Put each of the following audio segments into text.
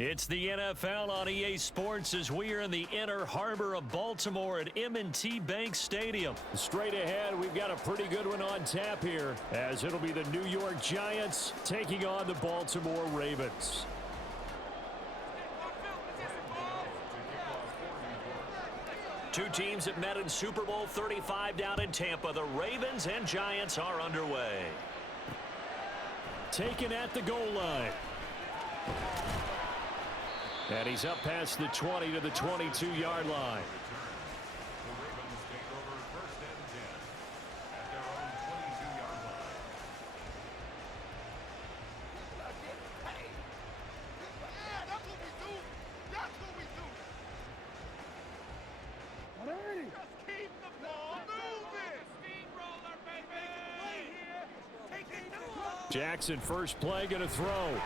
It's the NFL on EA Sports as we are in the inner harbor of Baltimore at M&T Bank Stadium. Straight ahead, we've got a pretty good one on tap here, as it'll be the New York Giants taking on the Baltimore Ravens. Two teams that met in Super Bowl 35 down in Tampa. The Ravens and Giants are underway. Taken at the goal line. And he's up past the 20 to the 22-yard line. Jackson, first play, going to throw.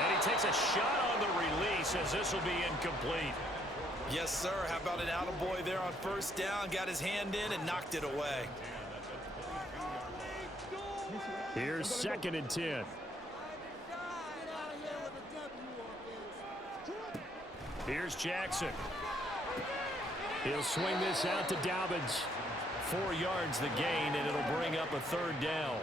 And he takes a shot on the release as this will be incomplete. Yes, sir. How about an attaboy there on first down? Got his hand in and knocked it away. Here's 2nd and 10. Here's Jackson. He'll swing this out to Dobbins. 4 yards the gain, and it'll bring up a 3rd down.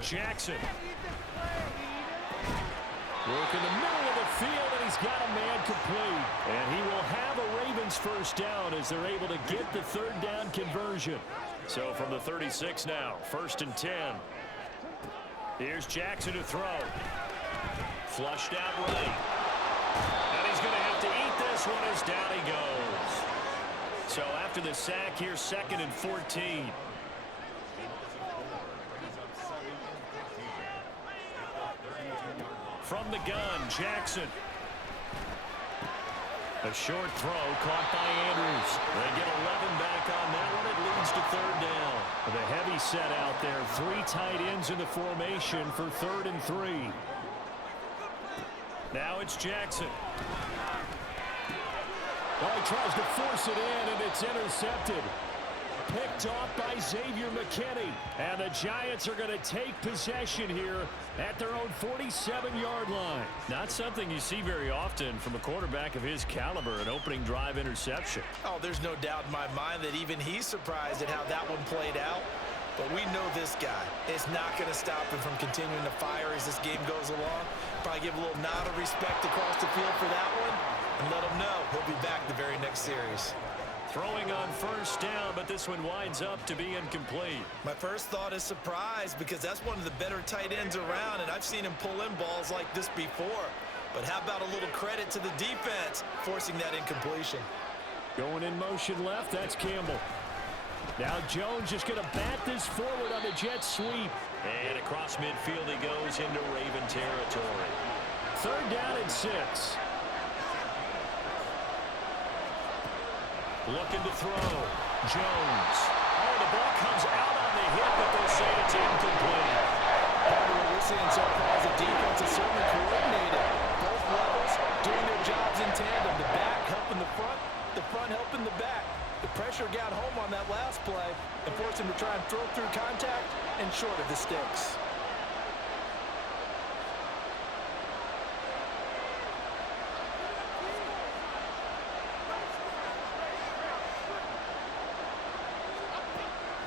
Jackson. Work in the middle of the field, and he's got a man complete. And he will have a Ravens first down as they're able to get the 3rd down conversion. So from the 36 now, 1st and 10. Here's Jackson to throw. Flushed out right. And he's going to have to eat this one as down he goes. So after the sack, here's 2nd and 14. From the gun, Jackson. A short throw caught by Andrews. They get 11 back on that one. It leads to 3rd down. The heavy set out there. 3 tight ends in the formation for 3rd and 3. Now it's Jackson. Oh, he tries to force it in, and it's intercepted. Picked off by Xavier McKinney. And the Giants are going to take possession here at their own 47-yard line. Not something you see very often from a quarterback of his caliber, an opening drive interception. Oh, there's no doubt in my mind that even he's surprised at how that one played out. But we know this guy is not going to stop him from continuing to fire as this game goes along. Probably give a little nod of respect across the field for that one and let him know he'll be back the very next series. Throwing on first down, but this one winds up to be incomplete. My first thought is surprise because that's one of the better tight ends around, and I've seen him pull in balls like this before. But how about a little credit to the defense forcing that incompletion? Going in motion left, that's Campbell. Now Jones just going to bat this forward on the jet sweep. And across midfield he goes into Raven territory. 3rd down and 6. Looking to throw. Jones. Oh, the ball comes out on the hit, but they'll say it's incomplete. Part of what we're seeing so far is the defense is certainly coordinated. Both levels doing their jobs in tandem. The back helping the front helping the back. The pressure got home on that last play and forced him to try and throw through contact and short of the sticks.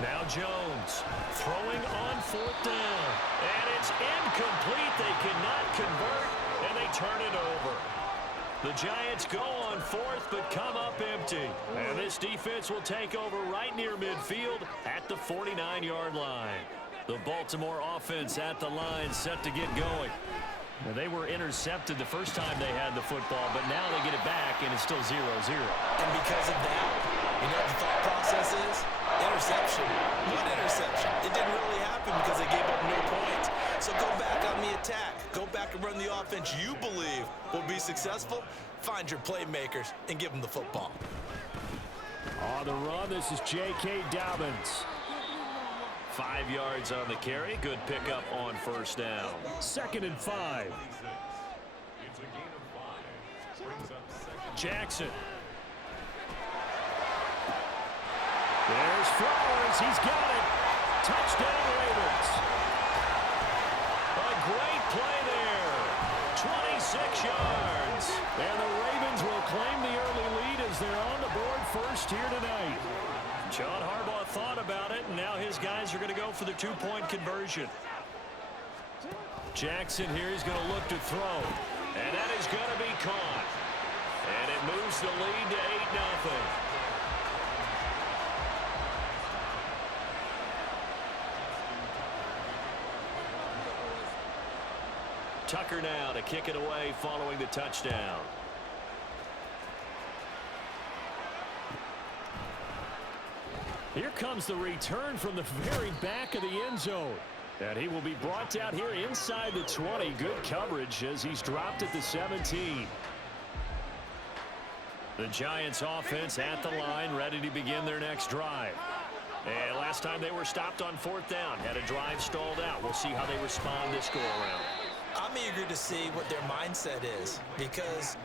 Now Jones throwing on 4th down. And it's incomplete. They cannot convert, and they turn it over. The Giants go on 4th, but come up empty. And this defense will take over right near midfield at the 49-yard line. The Baltimore offense at the line set to get going. Now, they were intercepted the first time they had the football, but now they get it back, and it's still 0-0. And because of that, you know what the thought process is? Interception. What interception? It didn't really happen because they gave up no points. So go back on the attack. Go back and run the offense you believe will be successful. Find your playmakers and give them the football. On the run, this is J.K. Dobbins. 5 yards on the carry. Good pickup on first down. 2nd and 5. Jackson. There's Flowers. He's got it. Touchdown, Ravens. A great play there. 26 yards. And the Ravens will claim the early lead as they're on the board first here tonight. John Harbaugh thought about it, and now his guys are going to go for the two-point conversion. Jackson here is going to look to throw. And that is going to be caught. And it moves the lead to 8-0. Tucker now to kick it away following the touchdown. Here comes the return from the very back of the end zone. And he will be brought out here inside the 20. Good coverage as he's dropped at the 17. The Giants offense at the line, ready to begin their next drive. And last time they were stopped on 4th down, had a drive stalled out. We'll see how they respond this go-around. I'm eager to see what their mindset is, because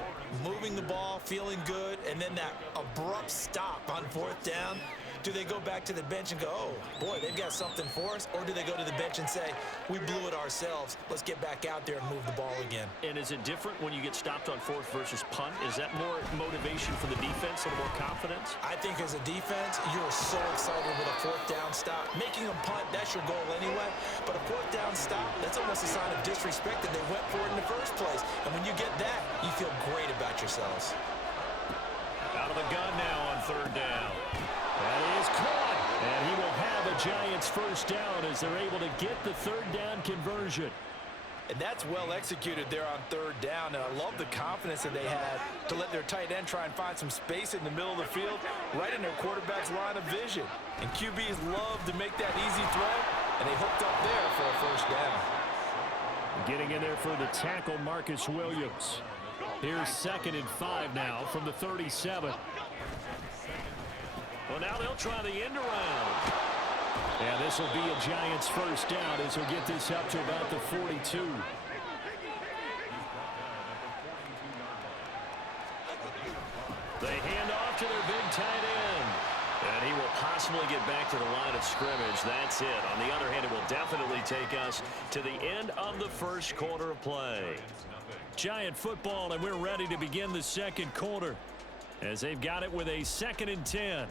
moving the ball, feeling good, and then that abrupt stop on 4th down, do they go back to the bench and go, oh, boy, they've got something for us? Or do they go to the bench and say, we blew it ourselves, let's get back out there and move the ball again? And is it different when you get stopped on 4th versus punt? Is that more motivation for the defense, a little more confidence? I think as a defense, you're so excited with a 4th down stop. Making a punt, that's your goal anyway. But a 4th down stop, that's almost a sign of disrespect that they went for it in the first place. And when you get that, you feel great about yourselves. Out of the gun now on 3rd down. That is caught, and he will have a Giants first down as they're able to get the 3rd down conversion. And that's well executed there on 3rd down, and I love the confidence that they had to let their tight end try and find some space in the middle of the field, right in their quarterback's line of vision. And QBs love to make that easy throw, and they hooked up there for a first down. Getting in there for the tackle, Marcus Williams. Here's 2nd and 5 now from the 37. Well, now they'll try the end around. And this will be a Giants first down as he'll get this up to about the 42. They hand off to their big tight end. And he will possibly get back to the line of scrimmage. That's it. On the other hand, it will definitely take us to the end of the first quarter of play. Giant football, and we're ready to begin the second quarter as they've got it with a 2nd and 10.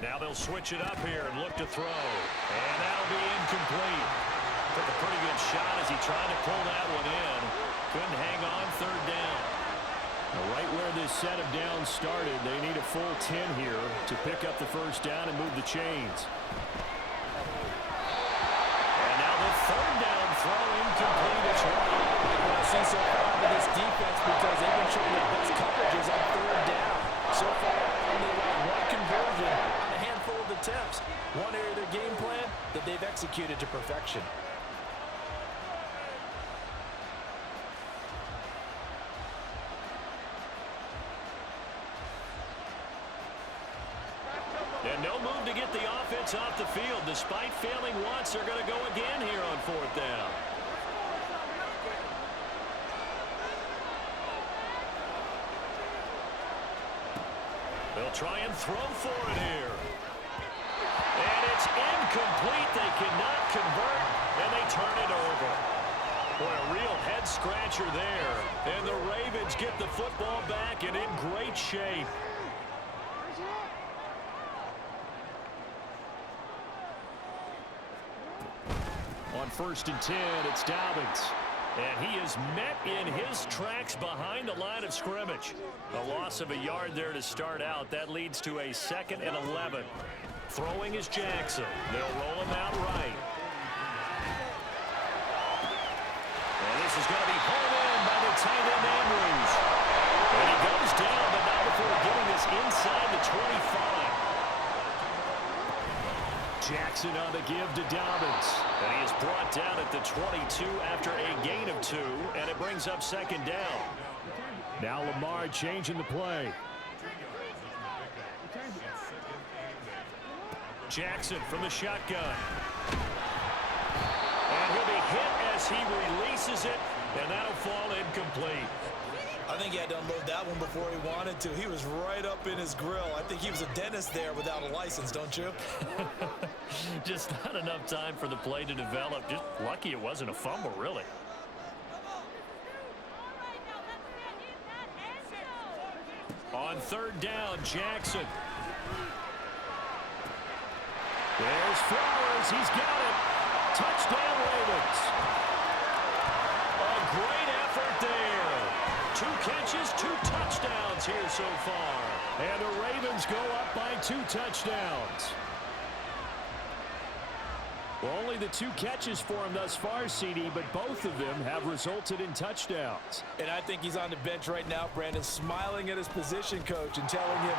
Now they'll switch it up here and look to throw. And that'll be incomplete. Took a pretty good shot as he tried to pull that one in. Couldn't hang on 3rd down. Now right where this set of downs started, they need a full 10 here to pick up the first down and move the chains. And now the 3rd down throw incomplete as well. What I see so far with this defense, because they've been showing the best coverages on 3rd down. So far, only one conversion on a handful of attempts. One area of their game plan that they've executed to perfection. And no move to get the offense off the field. Despite failing once, they're going to go again here on 4th down. They'll try and throw for it here. And it's incomplete. They cannot convert, and they turn it over. Boy, a real head-scratcher there. And the Ravens get the football back and in great shape. On 1st and 10, it's Dobbins. And he is met in his tracks behind the line of scrimmage. A loss of a yard there to start out. That leads to a 2nd and 11. Throwing is Jackson. They'll roll him out right. And this is going to be hauled in by the tight end Andrews. And he goes down, but not before getting this inside the 25. Jackson on the give to Dobbins. And he is brought down at the 22 after a gain of 2, and it brings up 2nd down. Now Lamar changing the play. Jackson from the shotgun. And he'll be hit as he releases it, and that'll fall incomplete. I think he had to unload that one before he wanted to. He was right up in his grill. I think he was a dentist there without a license, don't you? Just not enough time for the play to develop. Just lucky it wasn't a fumble, really. On third down, Jackson. There's Flowers. He's got it. Touchdown, Ravens. A great effort there. 2 catches, 2 touchdowns here so far. And the Ravens go up by 2 touchdowns. Well, only the 2 catches for him thus far, CD, but both of them have resulted in touchdowns. And I think he's on the bench right now, Brandon, smiling at his position coach and telling him,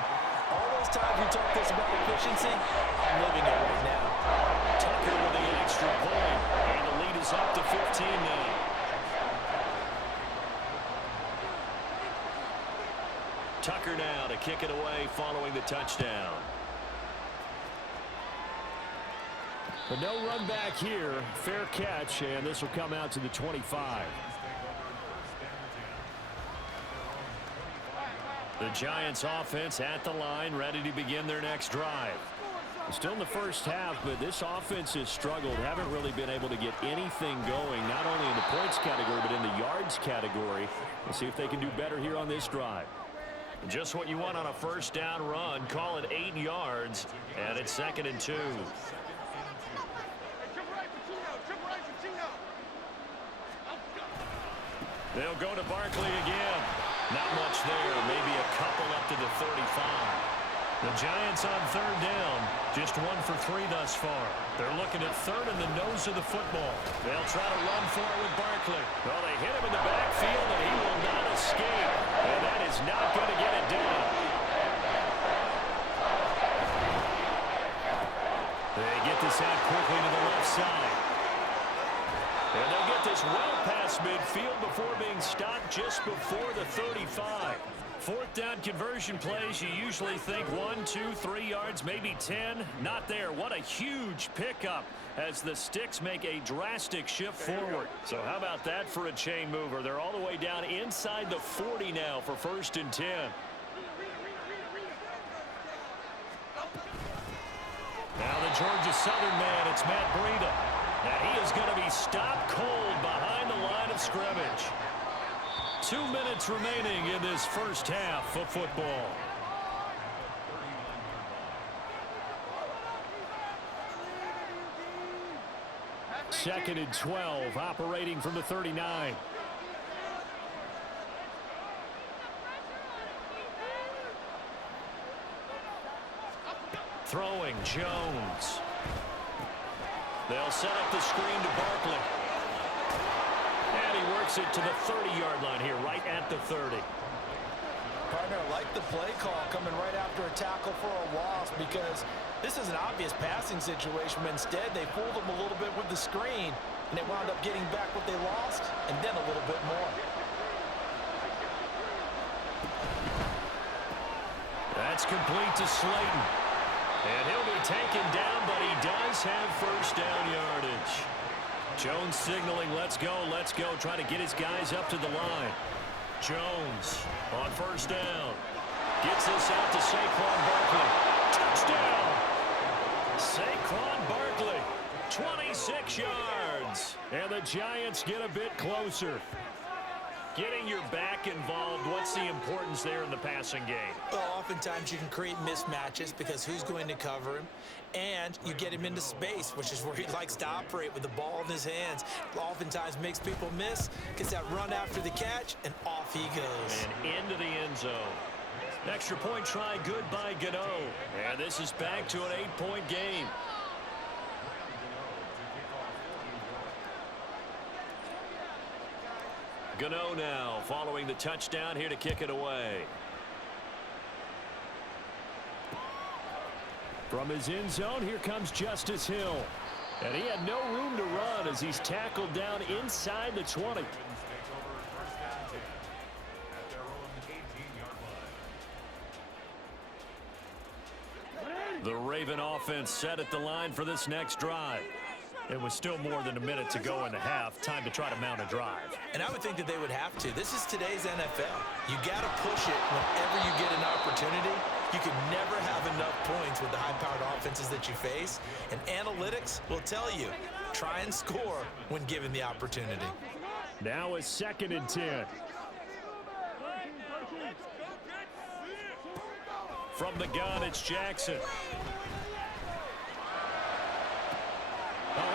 all those times you talk this about efficiency, I'm living it right now. Tucker with the extra point, and the lead is up to 15 now. Tucker now to kick it away following the touchdown. But no run back here. Fair catch, and this will come out to the 25. The Giants offense at the line, ready to begin their next drive. Still in the first half, but this offense has struggled. Haven't really been able to get anything going, not only in the points category, but in the yards category. We'll see if they can do better here on this drive. Just what you want on a first down run. Call it 8 yards, and it's 2nd and 2. They'll go to Barkley again. Not much there. Maybe a couple up to the 35. The Giants on third down. Just 1 for 3 thus far. They're looking at third in the nose of the football. They'll try to run for it with Barkley. Well, they hit him in the backfield, and he will not escape. And that is not going to get it done. They get this out quickly to the left side. And they'll get this well past midfield before being stopped just before the 35. 4th down conversion plays, you usually think 1, 2, 3 yards, maybe 10. Not there. What a huge pickup as the Sticks make a drastic shift forward. So how about that for a chain mover? They're all the way down inside the 40 now for 1st and 10. Now the Georgia Southern man, it's Matt Breida. And he is going to be stopped cold behind the line of scrimmage. 2 minutes remaining in this first half of football. Second and 12, operating from the 39. Throwing, Jones. They'll set up the screen to Barkley. And he works it to the 30-yard line here, right at the 30. Partner, I like the play call coming right after a tackle for a loss because this is an obvious passing situation, but instead they fooled them a little bit with the screen, and they wound up getting back what they lost, and then a little bit more. That's complete to Slayton. And he'll be taken down, but he does have first down yardage. Jones signaling, let's go, trying to get his guys up to the line. Jones on first down. Gets this out to Saquon Barkley. Touchdown! Saquon Barkley, 26 yards. And the Giants get a bit closer. Getting your back involved, what's the importance there in the passing game? Well, oftentimes you can create mismatches because who's going to cover him, and you get him into space, which is where he likes to operate with the ball in his hands. Oftentimes makes people miss, gets that run after the catch, and off he goes. And into the end zone. Extra point try good by Gano. And this is back to an 8-point game. Gano now following the touchdown here to kick it away. From his end zone, here comes Justice Hill. And he had no room to run as he's tackled down inside the 20. The Raven offense set at the line for this next drive. It was still more than a minute to go in the half. Time to try to mount a drive. And I would think that they would have to. This is today's NFL. You got to push it whenever you get an opportunity. You can never have enough points with the high-powered offenses that you face. And analytics will tell you, try and score when given the opportunity. Now a 2nd and 10. From the gun, it's Jackson.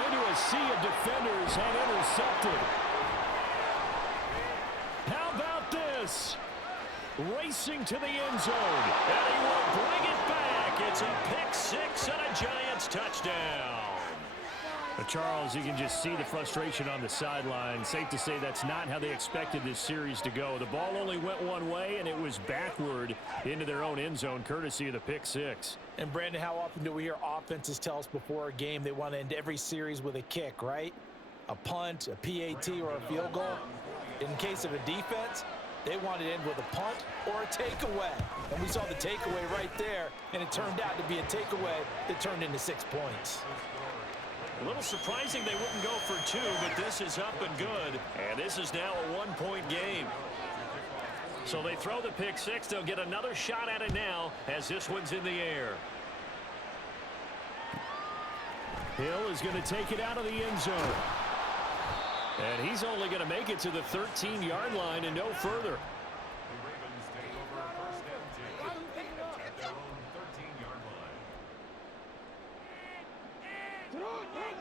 Into a sea of defenders and intercepted. How about this? Racing to the end zone. And he will bring it back. It's a pick 6 and a Giants touchdown. Charles, you can just see the frustration on the sideline. Safe to say that's not how they expected this series to go. The ball only went one way, and it was backward into their own end zone, courtesy of the pick 6. And, Brandon, how often do we hear offenses tell us before a game they want to end every series with a kick, right? A punt, a PAT, or a field goal. In case of a defense, they want to end with a punt or a takeaway. And we saw the takeaway right there, and it turned out to be a takeaway that turned into 6 points. A little surprising they wouldn't go for 2, but this is up and good. And this is now a 1-point game. So they throw the pick 6. They'll get another shot at it now as this one's in the air. Hill is going to take it out of the end zone. And he's only going to make it to the 13-yard line and no further.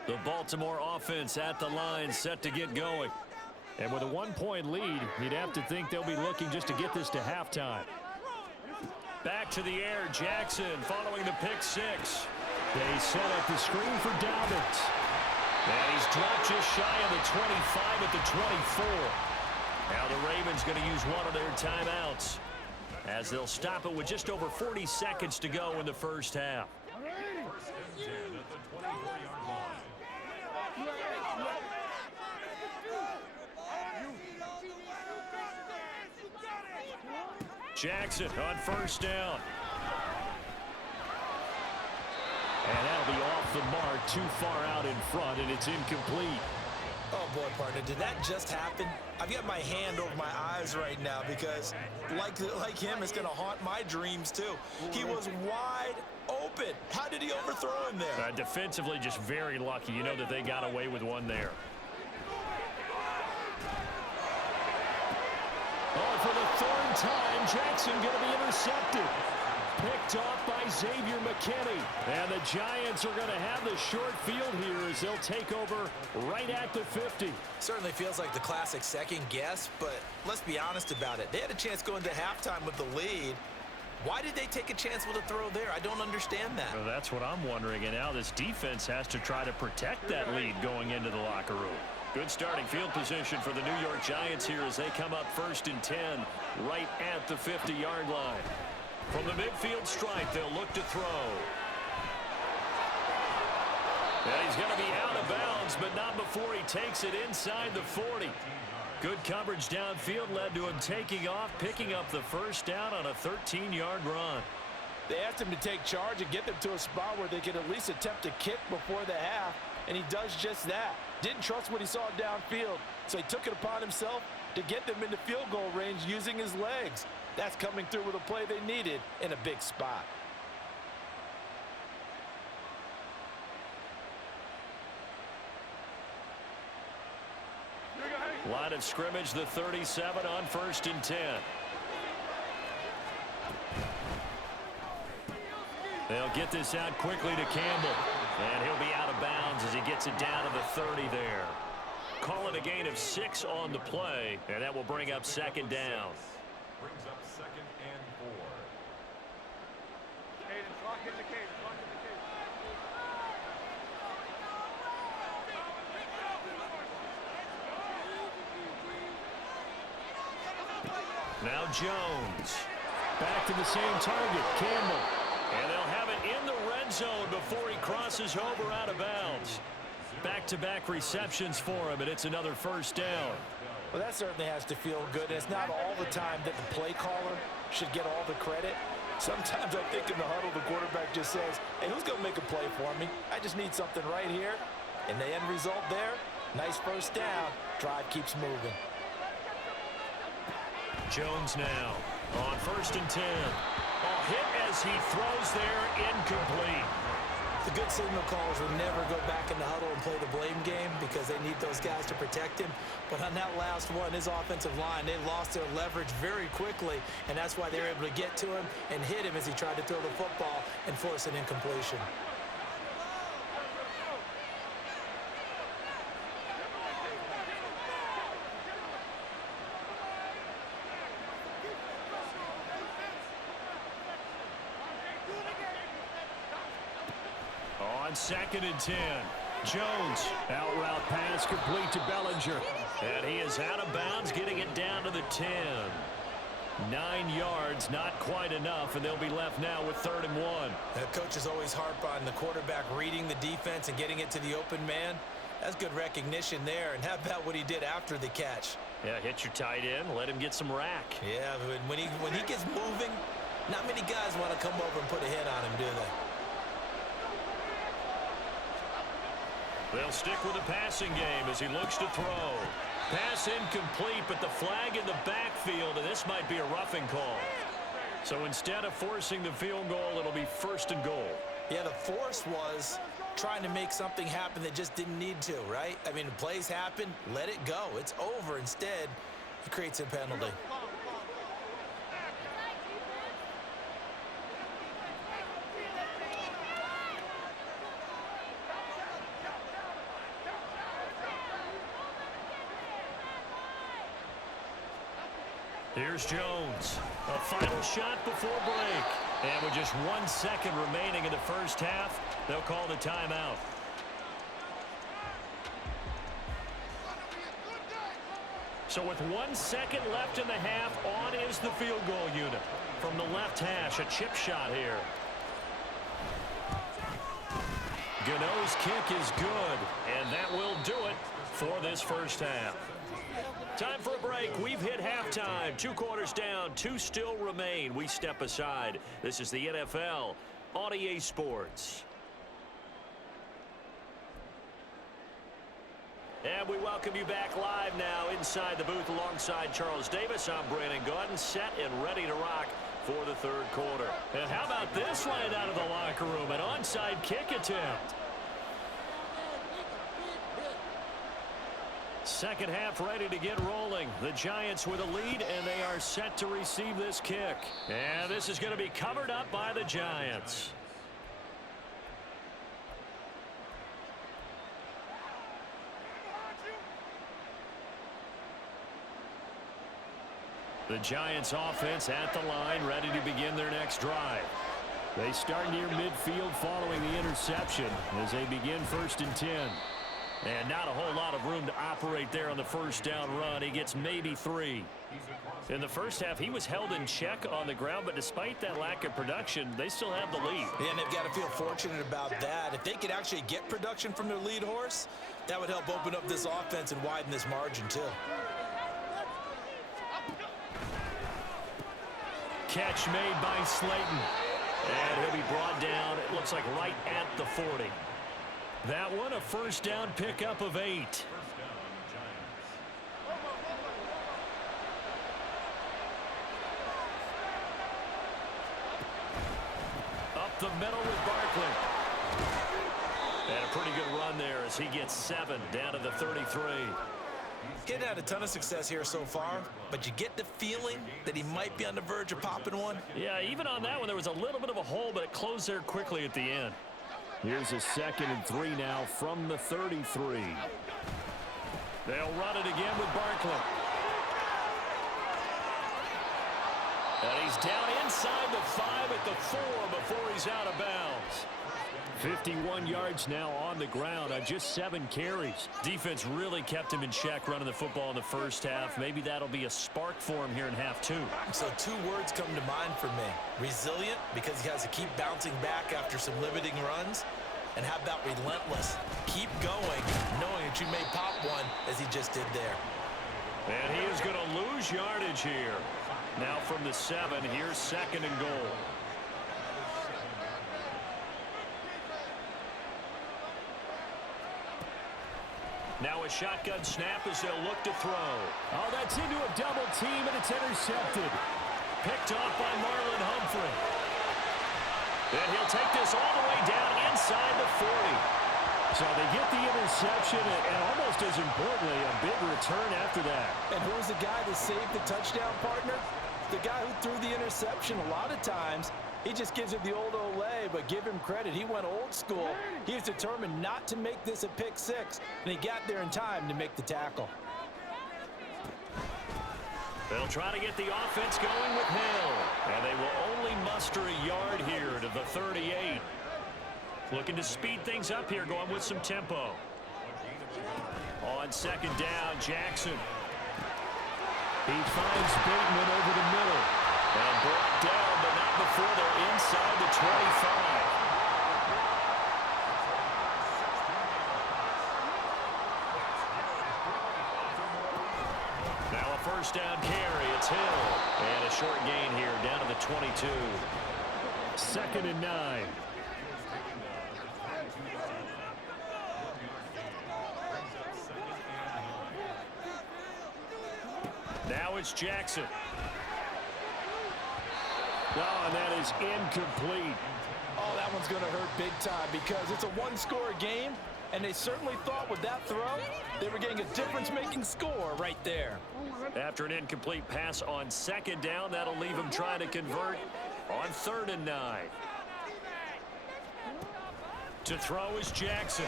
The Baltimore offense at the line, set to get going. And with a 1-point lead, you'd have to think they'll be looking just to get this to halftime. Back to the air, Jackson following the pick 6. They set up the screen for Dobbins. And he's dropped just shy of the 25 at the 24. Now the Ravens going to use one of their timeouts as they'll stop it with just over 40 seconds to go in the first half. Jackson on first down. And that'll be off the mark, too far out in front, and it's incomplete. Oh, boy, partner, did that just happen? I've got my hand over my eyes right now because, like him, it's going to haunt my dreams, too. He was wide open. How did he overthrow him there? Defensively, just very lucky. You know that they got away with one there. Oh, for the 3rd time, Jackson going to be intercepted. Picked off by Xavier McKinney. And the Giants are going to have the short field here as they'll take over right at the 50. Certainly feels like the classic second guess, but let's be honest about it. They had a chance going to halftime with the lead. Why did they take a chance with a throw there? I don't understand that. Well, that's what I'm wondering. And now this defense has to try to protect that lead going into the locker room. Good starting field position for the New York Giants here as they come up 1st and 10 right at the 50-yard line. From the midfield stripe, they'll look to throw. And he's going to be out of bounds, but not before he takes it inside the 40. Good coverage downfield led to him taking off, picking up the first down on a 13-yard run. They asked him to take charge and get them to a spot where they could at least attempt to kick before the half, and he does just that. Didn't trust what he saw downfield, so he took it upon himself to get them into field goal range using his legs. That's coming through with a play they needed in a big spot. Line of scrimmage, the 37 on 1st and 10. They'll get this out quickly to Campbell. And he'll be out of bounds as he gets it down to the 30 there. Call it a gain of 6 on the play, and that will bring up 2nd down. Brings up 2nd and 4. Cadence, lock in the cadence, lock in the cadence. Now Jones. Back to the same target, Campbell. And they'll have it in the red zone before he crosses over out of bounds. Back-to-back receptions for him, and it's another first down. Well, that certainly has to feel good. It's not all the time that the play caller should get all the credit. Sometimes I think in the huddle, the quarterback just says, hey, who's going to make a play for me? I just need something right here. And the end result there, nice first down. Drive keeps moving. Jones now on 1st and 10. A hit as he throws there, incomplete. The good signal callers will never go back in the huddle and play the blame game because they need those guys to protect him. But on that last one, his offensive line, they lost their leverage very quickly, and that's why they were able to get to him and hit him as he tried to throw the football and force an incompletion. On 2nd and 10, Jones, out route pass complete to Bellinger. And he is out of bounds, getting it down to the 10. 9 yards, not quite enough, and they'll be left now with 3rd and 1. The coaches always harp on the quarterback reading the defense and getting it to the open man. That's good recognition there. And how about what he did after the catch? Yeah, hit your tight end, let him get some rack. Yeah, when he gets moving, not many guys want to come over and put a hit on him, do they? They'll stick with the passing game as he looks to throw. Pass incomplete, but the flag in the backfield, and this might be a roughing call. So instead of forcing the field goal, it'll be 1st and goal. Yeah, the force was trying to make something happen that just didn't need to, right? I mean, the plays happen, let it go. It's over. Instead, he creates a penalty. Here's Jones. A final shot before break. And with just 1 second remaining in the first half, they'll call the timeout. So with 1 second left in the half, on is the field goal unit. From the left hash, a chip shot here. Gano's kick is good, and that will do it for this first half. Time for a break. We've hit halftime. 2 quarters down, 2 still remain. We step aside. This is the NFL on EA Sports. And we welcome you back live now inside the booth alongside Charles Davis. I'm Brandon Gaudin, set and ready to rock for the 3rd quarter. And how about this right out of the locker room? An onside kick attempt. Second half ready to get rolling. The Giants with a lead, and they are set to receive this kick. And this is going to be covered up by the Giants. The Giants offense at the line, ready to begin their next drive. They start near midfield following the interception as they begin 1st and 10. And not a whole lot of room to operate there on the first down run. He gets maybe 3. In the first half, he was held in check on the ground, but despite that lack of production, they still have the lead. Yeah, and they've got to feel fortunate about that. If they could actually get production from their lead horse, that would help open up this offense and widen this margin, too. Catch made by Slayton. And he'll be brought down, it looks like right at the 40. That one, a first down pickup of 8. Up the middle with Barkley. And a pretty good run there as he gets 7 down to the 33. Getting had a ton of success here so far, but you get the feeling that he might be on the verge of popping one. Yeah, even on that one, there was a little bit of a hole, but it closed there quickly at the end. Here's a 2nd and 3 now from the 33. They'll run it again with Barkley. And he's down inside the 5 at the 4 before he's out of bounds. 51 yards now on the ground on just 7 carries. Defense really kept him in check running the football in the first half. Maybe that'll be a spark for him here in half 2. So 2 words come to mind for me. Resilient, because he has to keep bouncing back after some limiting runs. And how about relentless? Keep going, knowing that you may pop one as he just did there. And he is going to lose yardage here. Now from the 7, here's 2nd and goal. Now a shotgun snap as they'll look to throw. Oh, that's into a double team, and it's intercepted. Picked off by Marlon Humphrey. And he'll take this all the way down inside the 40. So they get the interception, and almost as importantly, a big return after that. And who's the guy that saved the touchdown, partner? The guy who threw the interception. A lot of times, he just gives it the old Olay, but give him credit. He went old school. He was determined not to make this a pick six, and he got there in time to make the tackle. They'll try to get the offense going with Hill. And they will only muster a yard here to the 38. Looking to speed things up here, going with some tempo. On second down, Jackson. He finds Bateman over the middle. And brought down, but not before they're inside the 25. Now a first down carry. It's Hill. And a short gain here down to the 22. 2nd and 9. Now it's Jackson. Oh, and that is incomplete. Oh, that one's going to hurt big time because it's a one-score game, and they certainly thought with that throw they were getting a difference-making score right there. After an incomplete pass on second down, that'll leave him trying to convert on 3rd and 9. To throw is Jackson.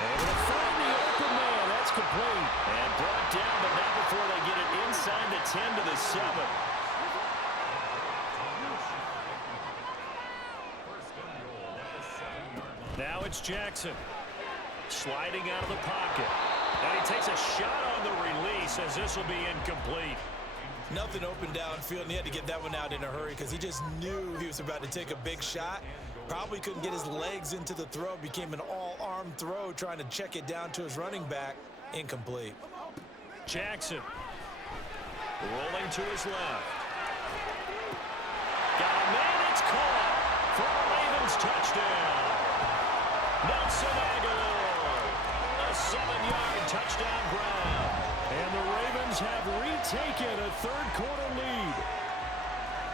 And to find the open man, that's complete. And brought down, but not before they get it inside the 10 to the 7. Now it's Jackson. Sliding out of the pocket. And he takes a shot on the release as this will be incomplete. Nothing open downfield, and he had to get that one out in a hurry because he just knew he was about to take a big shot. Probably couldn't get his legs into the throw. Became an all-arm throw trying to check it down to his running back. Incomplete. Jackson. Rolling to his left. Got a man, it's caught for a Ravens touchdown. Nelson Aguilar. A 7-yard touchdown grab. And the Ravens have retaken a third-quarter lead.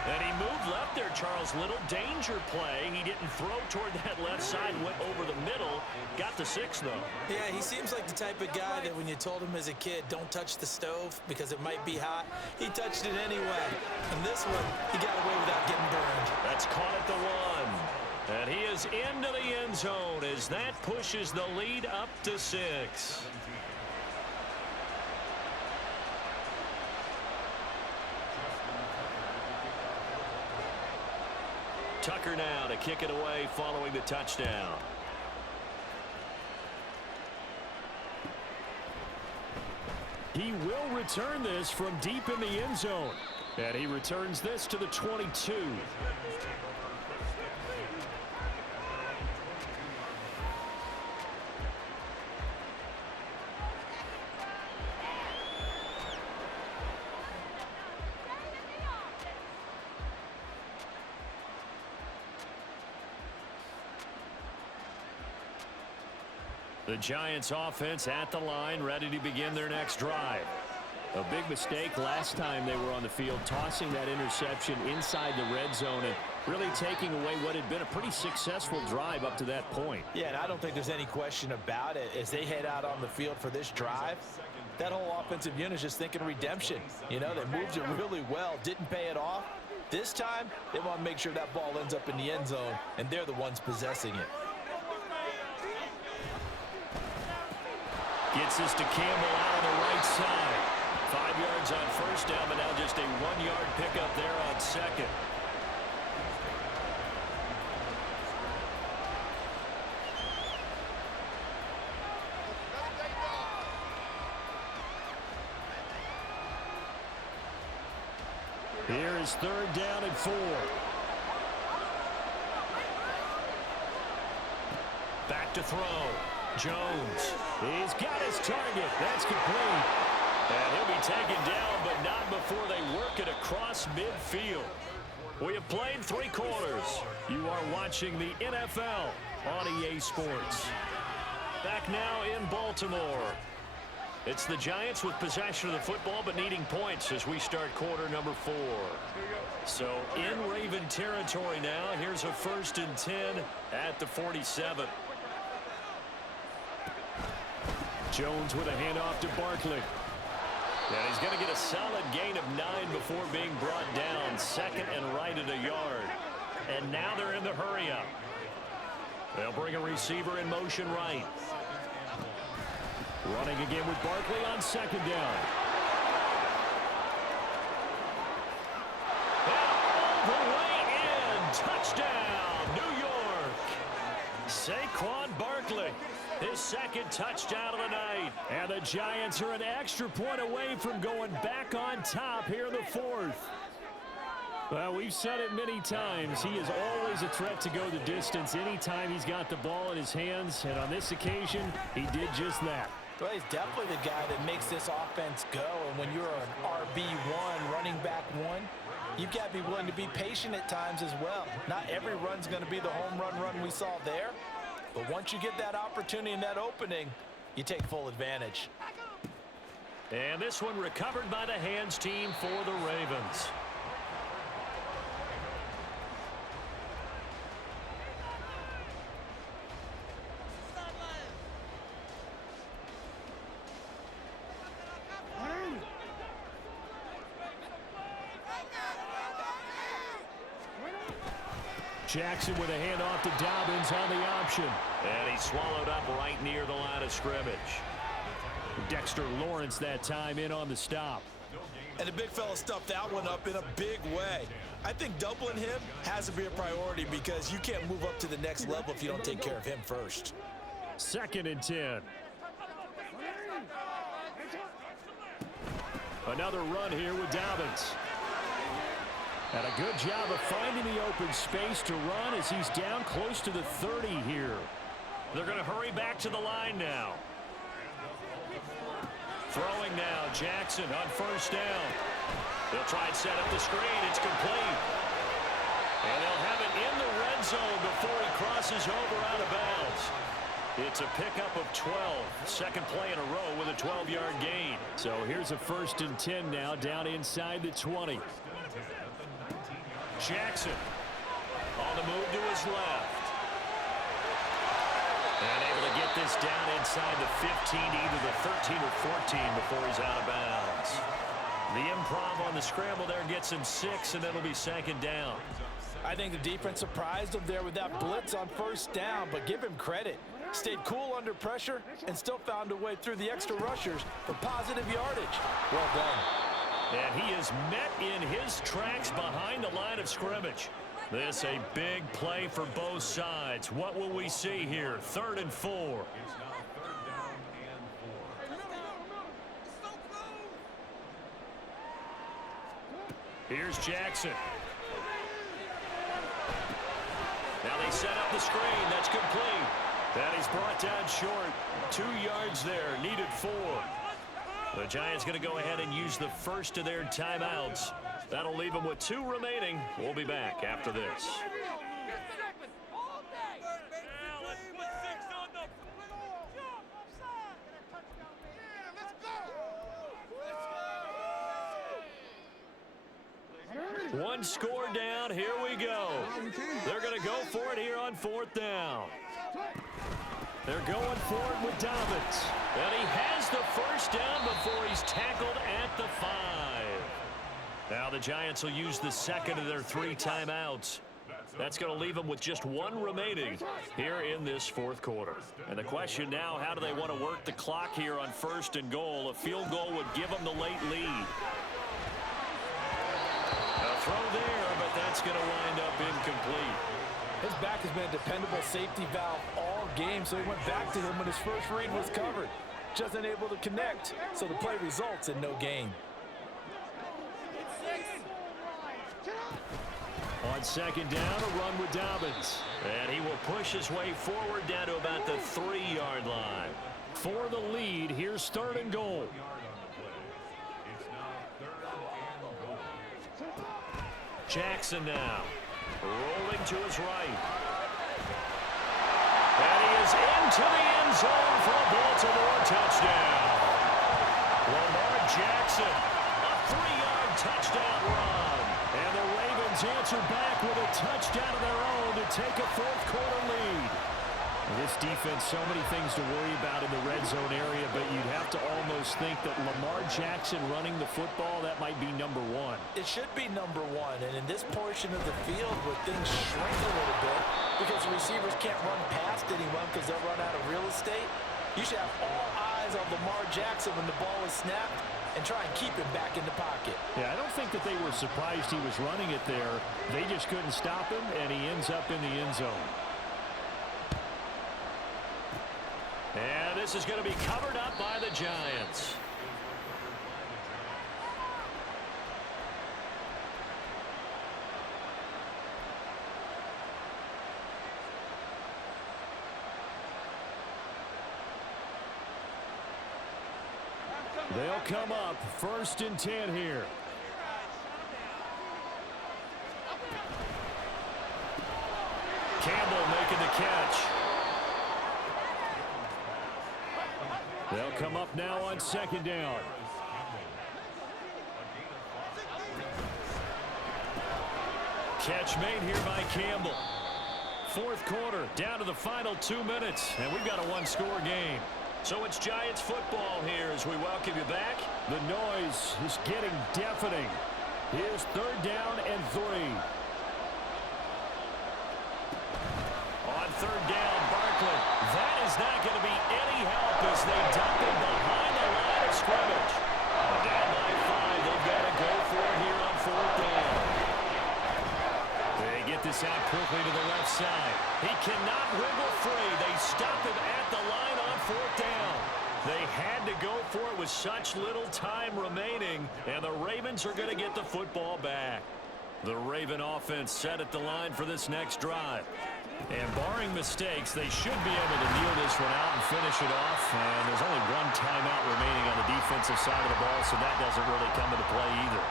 And he moved left there, Charles. Little danger play. He didn't throw toward that left side, went over the middle. Got the 6, though. Yeah, he seems like the type of guy that when you told him as a kid, don't touch the stove because it might be hot, he touched it anyway. And this one, he got away without getting burned. That's caught at the 1. And he is into the end zone as that pushes the lead up to 6. Tucker now to kick it away following the touchdown. He will return this from deep in the end zone. And he returns this to the 22. The Giants offense at the line, ready to begin their next drive. A big mistake last time they were on the field, tossing that interception inside the red zone and really taking away what had been a pretty successful drive up to that point. Yeah, and I don't think there's any question about it. As they head out on the field for this drive, that whole offensive unit is just thinking redemption. You know, they moved it really well, didn't pay it off. This time, they want to make sure that ball ends up in the end zone, and they're the ones possessing it. Gets this to Campbell out on the right side. 5 yards on first down, but now just a 1-yard pickup there on second. Here is 3rd down and 4. Back to throw. Jones. He's got his target. That's complete. And he'll be taken down, but not before they work it across midfield. We have played 3 quarters. You are watching the NFL on EA Sports. Back now in Baltimore. It's the Giants with possession of the football but needing points as we start quarter number 4. So in Raven territory now. Here's a 1st and 10 at the 47. Jones with a handoff to Barkley. And he's going to get a solid gain of 9 before being brought down. 2nd and right at a yard. And now they're in the hurry up. They'll bring a receiver in motion right. Running again with Barkley on 2nd down. And all the way in. Touchdown, New York. Saquon Barkley. His 2nd touchdown of the night. And the Giants are an extra point away from going back on top here in the 4th. Well, we've said it many times. He is always a threat to go the distance anytime he's got the ball in his hands. And on this occasion, he did just that. Well, he's definitely the guy that makes this offense go. And when you're an RB1, running back 1, you've got to be willing to be patient at times as well. Not every run's going to be the home run we saw there. But once you get that opportunity and that opening, you take full advantage. And this one recovered by the hands team for the Ravens. Jackson with a handoff to Dobbins on the option. And he's swallowed up right near the line of scrimmage. Dexter Lawrence that time in on the stop. And the big fella stuffed that one up in a big way. I think doubling him has to be a priority because you can't move up to the next level if you don't take care of him first. 2nd and 10. Another run here with Dobbins. And a good job of finding the open space to run as he's down close to the 30 here. They're going to hurry back to the line now. Throwing now, Jackson on 1st down. They'll try and set up the screen. It's complete. And they'll have it in the red zone before he crosses over out of bounds. It's a pickup of 12. 2nd play in a row with a 12-yard gain. So here's a 1st and 10 now down inside the 20. Jackson on the move to his left. And able to get this down inside the 15, either the 13 or 14 before he's out of bounds. The improv on the scramble there gets him 6, and it'll be 2nd down. I think the defense surprised him there with that blitz on 1st down, but give him credit. Stayed cool under pressure and still found a way through the extra rushers for positive yardage. Well done. And he is met in his tracks behind the line of scrimmage. This a big play for both sides. What will we see here? 3rd and 4. Here's Jackson. Now they set up the screen. That's complete. That is brought down short. 2 yards there. Needed 4. The Giants going to go ahead and use the first of their timeouts. That'll leave them with 2 remaining. We'll be back after this. One score down. Here we go. They're going to go for it here on 4th down. They're going for it with Dobbins. And he has the 1st down before he's tackled at the 5. Now the Giants will use the 2nd of their 3 timeouts. That's going to leave them with just 1 remaining here in this 4th quarter. And the question now, how do they want to work the clock here on 1st and goal? A field goal would give them the late lead. A throw there, but that's going to wind up incomplete. His back has been a dependable safety valve all game, so he went back to him when his first read was covered. Just unable to connect, so the play results in no gain. On 2nd down, a run with Dobbins. And he will push his way forward down to about the 3-yard line. For the lead, here's 3rd and goal. Jackson now. Rolling to his right. And he is into the end zone for a Baltimore touchdown. Lamar Jackson, a 3-yard touchdown run. And the Ravens answer back with a touchdown of their own to take a fourth-quarter lead. This defense, so many things to worry about in the red zone area, but you'd have to almost think that Lamar Jackson running the football, that might be number one. It should be number one, and in this portion of the field where things shrink a little bit because the receivers can't run past anyone because they'll run out of real estate, you should have all eyes on Lamar Jackson when the ball is snapped and try and keep him back in the pocket. Yeah, I don't think that they were surprised he was running it there. They just couldn't stop him, and he ends up in the end zone. And this is going to be covered up by the Giants. They'll come up 1st and 10 here. Campbell making the catch. They'll come up now on 2nd down. Catch made here by Campbell. 4th quarter, down to the final 2 minutes, and we've got a one-score game. So it's Giants football here as we welcome you back. The noise is getting deafening. Here's 3rd down and 3. On 3rd down, Barkley. That is not going to be any help as they dump him behind the line of scrimmage. Down by 5, they've got to go for it here on 4th down. They get this out quickly to the left side. He cannot wriggle free. They stop him at the line on 4th down. They had to go for it with such little time remaining, and the Ravens are going to get the football back. The Raven offense set at the line for this next drive. And barring mistakes, they should be able to kneel this one out and finish it off. And there's only one timeout remaining on the defensive side of the ball, so that doesn't really come into play either.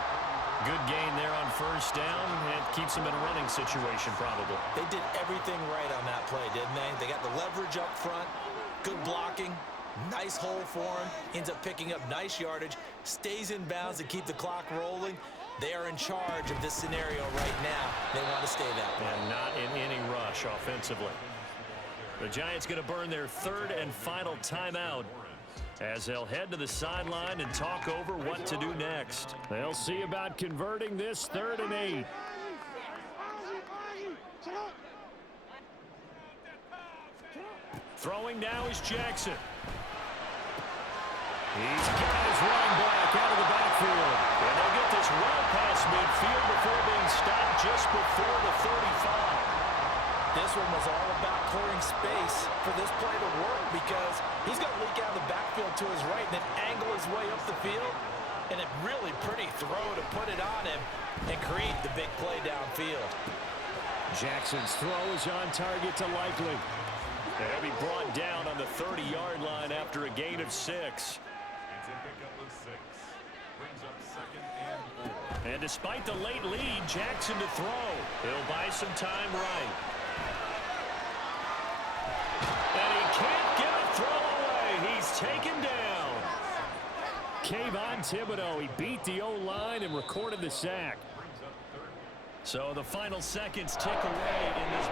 Good gain there on 1st down. It keeps them in a running situation, probably. They did everything right on that play, didn't they? They got the leverage up front, good blocking, nice hole for him, ends up picking up nice yardage, stays in bounds to keep the clock rolling. They are in charge of this scenario right now. They want to stay that way. And not in any rush offensively. The Giants going to burn their 3rd and final timeout as they'll head to the sideline and talk over what to do next. They'll see about converting this 3rd and 8. Throwing now is Jackson. He's got his running back out of the backfield. And they'll get this well past midfield before being stopped just before the 35. This one was all about clearing space for this play to work because he's going to leak out of the backfield to his right and then angle his way up the field. And a really pretty throw to put it on him and create the big play downfield. Jackson's throw is on target to Likely. And he'll be brought down on the 30-yard line after a gain of 6. It's a pickup of 6. Brings up 2nd and 4. And despite the late lead, Jackson to throw. He'll buy some time right. And he can't get a throw away. He's taken down. Kayvon Thibodeau, he beat the O-line and recorded the sack. So the final seconds tick away in this.